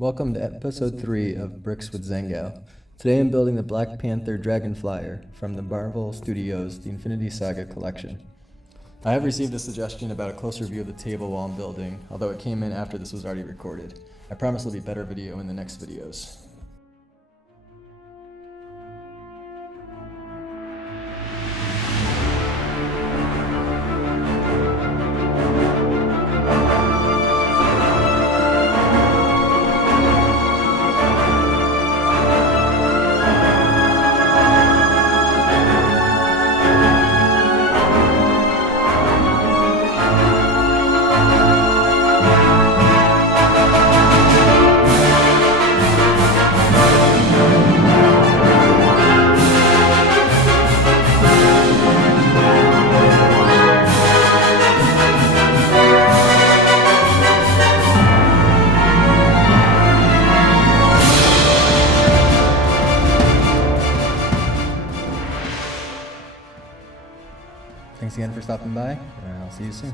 Welcome to episode 3 of Bricks with Zango. Today I'm building the Black Panther Dragon Flyer from the Marvel Studios' The Infinity Saga collection. I have received a suggestion about a closer view of the table while I'm building, although it came in after this was already recorded. I promise there'll be better video in the next videos. Thanks again for stopping by, and I'll see you soon.